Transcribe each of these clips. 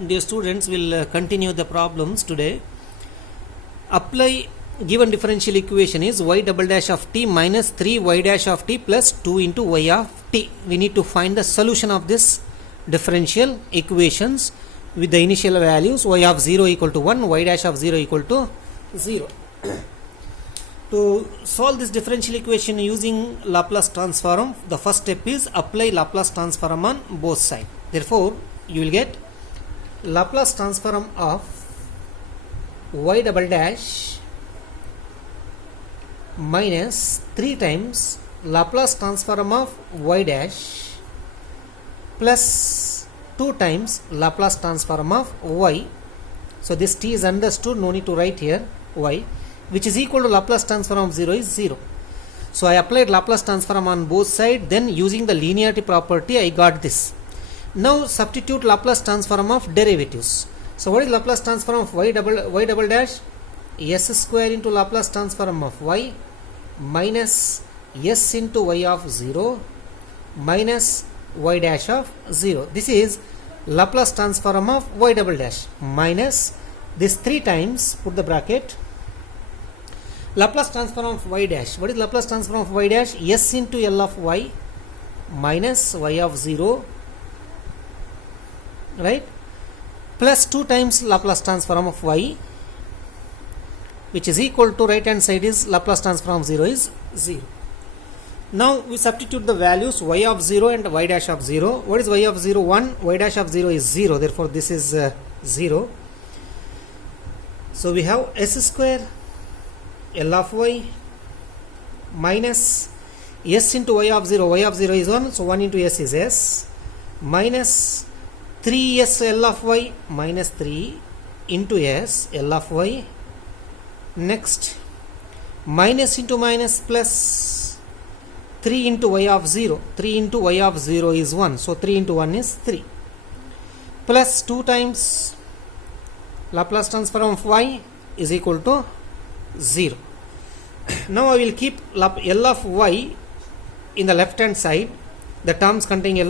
Dear students, will continue the problems today. Apply given differential equation is y double dash of t minus 3y dash of t plus 2 into y of t. We need to find the solution of this differential equations with the initial values y of 0 equal to 1, y dash of 0 equal to 0. To solve this differential equation using Laplace transform, the first step is apply Laplace transform on both sides. Therefore, you will get Laplace transform of y double dash minus 3 times Laplace transform of y dash plus 2 times Laplace transform of y. So this t is understood, no need to write here y, which is equal to Laplace transform of 0 is 0. So I applied Laplace transform on both sides, then using the linearity property I got this. Now substitute Laplace transform of derivatives. So what is Laplace transform of y double dash? S square into Laplace transform of y minus s into y of 0 minus y dash of 0. This is Laplace transform of y double dash minus this 3 times, put the bracket, Laplace transform of y dash. What is Laplace transform of y dash? S into L of y minus y of 0, right, plus 2 times Laplace transform of y, which is equal to right hand side is Laplace transform of 0 is 0. Now we substitute the values y of 0 and y dash of 0. What is y of 0? 1. Y dash of 0 is 0. Therefore this is 0. So we have s square L of y minus s into y of 0. Y of 0 is 1. So 1 into s is s minus 3s L of y minus 3 into s L of y. Next minus into minus plus 3 into y of 0. 3 into y of 0 is 1. So 3 into 1 is 3. Plus 2 times Laplace transform of y is equal to 0. Now I will keep L of y in the left hand side, the terms containing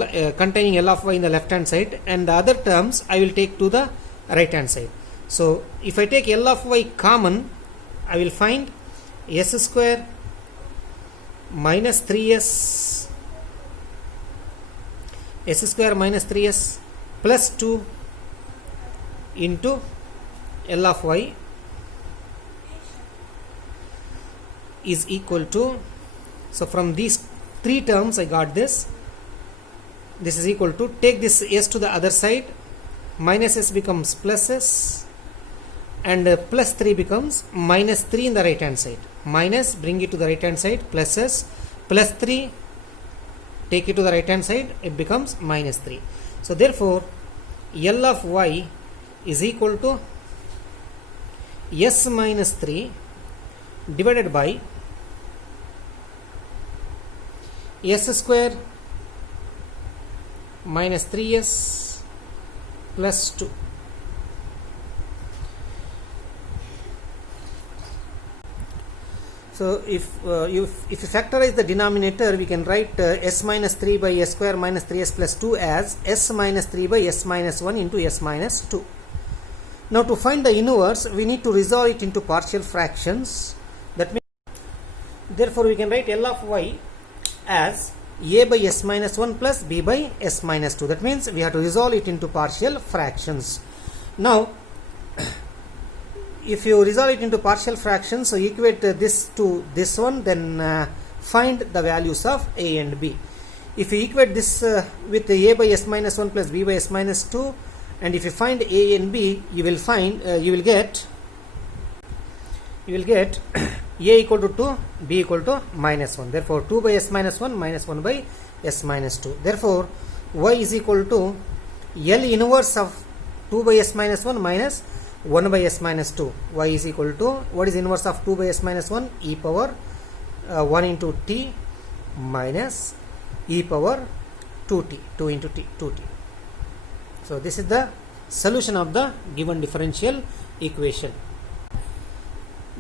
L of y in the left hand side, and the other terms I will take to the right hand side. So if I take L of y common, I will find s square minus 3s plus 2 into L of y is equal to, so from these 3 terms I got this is equal to, take this s to the other side, minus s becomes plus s, and plus 3 becomes minus 3 in the right hand side, minus, bring it to the right hand side, plus s, plus 3, take it to the right hand side, it becomes minus 3. So therefore L of y is equal to s minus 3 divided by s square minus 3s plus 2. So if you factorize the denominator, we can write s minus 3 by s square minus 3s plus 2 as s minus 3 by s minus 1 into s minus 2. Now to find the inverse, we need to resolve it into partial fractions. That means, therefore we can write L of y as a by s minus 1 plus b by s minus 2. That means we have to resolve it into partial fractions. Now if you resolve it into partial fractions, so equate this to this one, then find the values of a and b. If you equate this with a by s minus 1 plus b by s minus 2, and if you find a and b, you will find you will get a equal to 2, b equal to minus 1. Therefore 2 by s minus 1 minus 1 by s minus 2. Therefore y is equal to L inverse of 2 by s minus 1 minus 1 by s minus 2. Y is equal to, what is inverse of 2 by s minus 1? E power 1 into t minus e power 2t, 2 into t, 2t. So this is the solution of the given differential equation.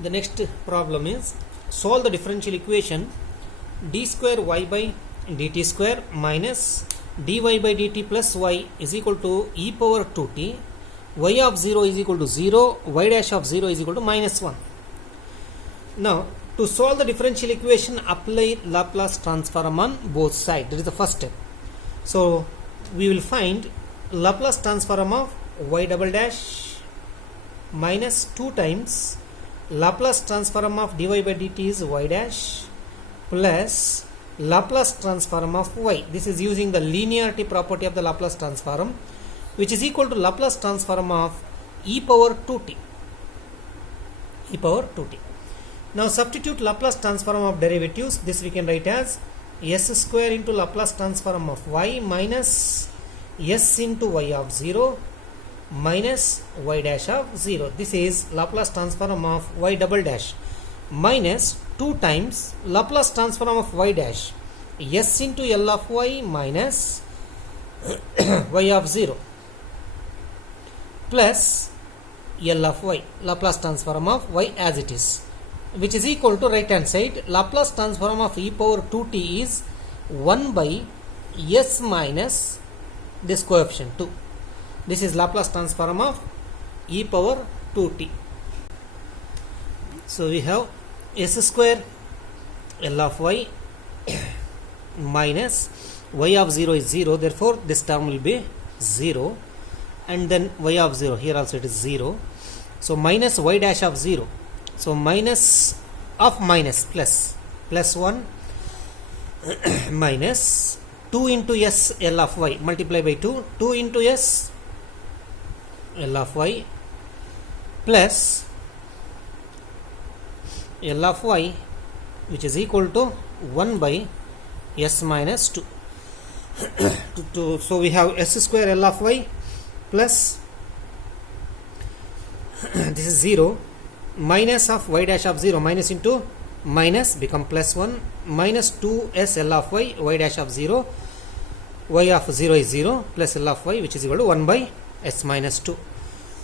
The next problem is solve the differential equation d square y by dt square minus dy by dt plus y is equal to e power 2t y of 0 is equal to 0, y dash of 0 is equal to minus 1. Now, to solve the differential equation, apply Laplace transform on both sides. That is the first step. So, we will find Laplace transform of y double dash minus 2 times Laplace transform of dy by dt is y dash plus Laplace transform of y. This is using the linearity property of the Laplace transform, which is equal to Laplace transform of e power 2t. E power 2t. Now substitute Laplace transform of derivatives. This we can write as s square into Laplace transform of y minus s into y of 0 minus y dash of 0. This is Laplace transform of y double dash minus 2 times Laplace transform of y dash s into L of y minus y of 0 plus L of y, Laplace transform of y as it is, which is equal to right hand side Laplace transform of e power 2t is 1 by s minus this coefficient 2. This is Laplace transform of e power 2t. So we have s square L of y minus y of 0 is 0, therefore this term will be 0, and then y of 0, here also it is 0. So minus y dash of 0. So minus of minus plus 1 minus 2 into s L of y multiply by 2 into s L of y plus L of y, which is equal to 1 by s minus 2. So we have s square L of y plus this is 0 minus of y dash of 0, minus into minus become plus 1 minus 2s L of y, y dash of 0, y of 0 is 0 plus L of y, which is equal to 1 by s minus 2.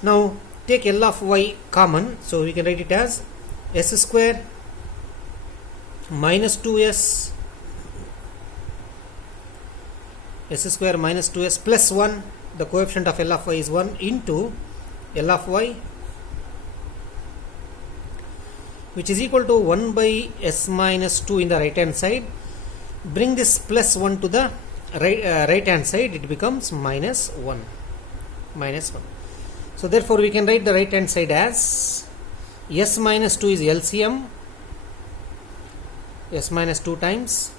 Now take L of y common, so we can write it as s square minus 2s minus 2s plus 1, the coefficient of L of y is 1, into L of y, which is equal to 1 by s minus 2 in the right hand side. Bring this plus 1 to the right hand side, it becomes minus 1. So therefore we can write the right hand side as s minus 2 is LCM, s minus 2 times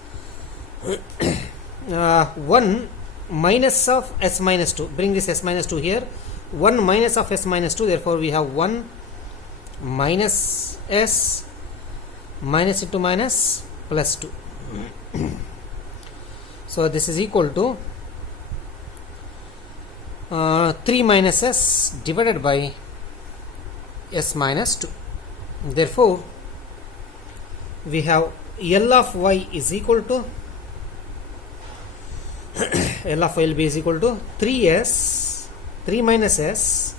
1 minus of s minus 2. Bring this s minus 2 here, 1 minus of s minus 2, therefore we have 1 minus s minus into minus plus 2. So this is equal to 3 minus s divided by s minus 2. Therefore we have L of y is equal to L of y will be is equal to 3 minus s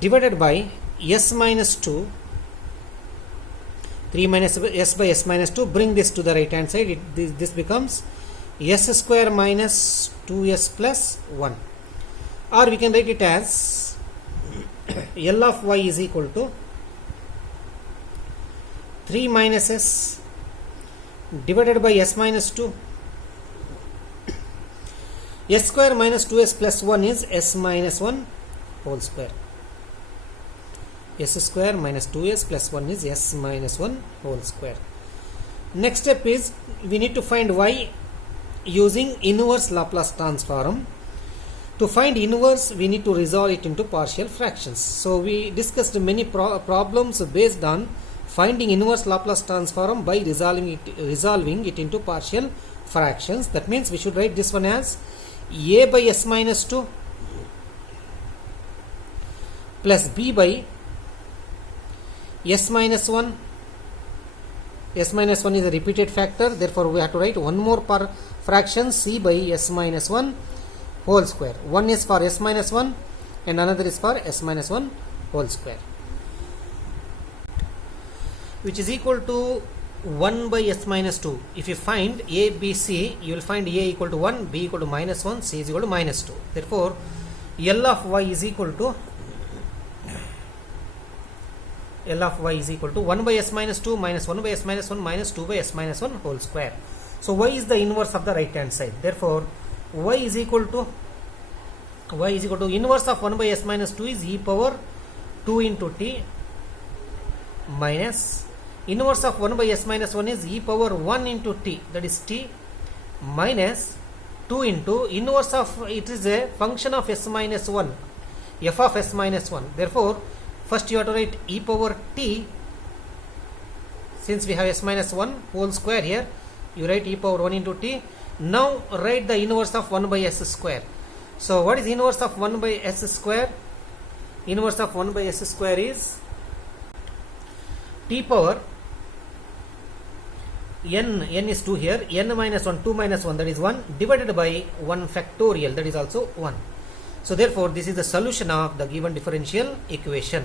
divided by s minus 2, 3 minus s by s minus 2. Bring this to the right hand side, this becomes s square minus 2s plus 1, or we can write it as L of y is equal to 3 minus s divided by s minus 2. S square minus 2s plus 1 is s minus 1 whole square. S square minus 2s plus 1 is s minus 1 whole square. Next step is we need to find y using inverse Laplace transform. To find inverse, we need to resolve it into partial fractions. So we discussed many problems based on finding inverse Laplace transform by resolving it into partial fractions. That means we should write this one as a by s minus 2 plus b by s minus 1. S minus 1 is a repeated factor, therefore we have to write one more per fraction, c by s minus 1 whole square. One is for s minus 1 and another is for s minus 1 whole square, which is equal to 1 by s minus 2. If you find a, b, c, you will find a equal to 1, b equal to minus 1, c is equal to minus 2. Therefore L of y is equal to L of y is equal to 1 by s minus 2 minus 1 by s minus 1 minus 2 by s minus 1 whole square. So y is the inverse of the right hand side. Therefore, y is equal to inverse of 1 by s minus 2 is e power 2 into t minus inverse of 1 by s minus 1 is e power 1 into t, that is t, minus 2 into inverse of, it is a function of s minus 1, f of s minus 1. Therefore, first you have to write e power t, since we have s minus 1 whole square here, you write e power 1 into t. Now write the inverse of 1 by s square. So what is inverse of 1 by s square? Inverse of 1 by s square is t power n is 2 here, n minus 1, 2 minus 1, that is 1, divided by 1 factorial, that is also 1. So therefore, this is the solution of the given differential equation.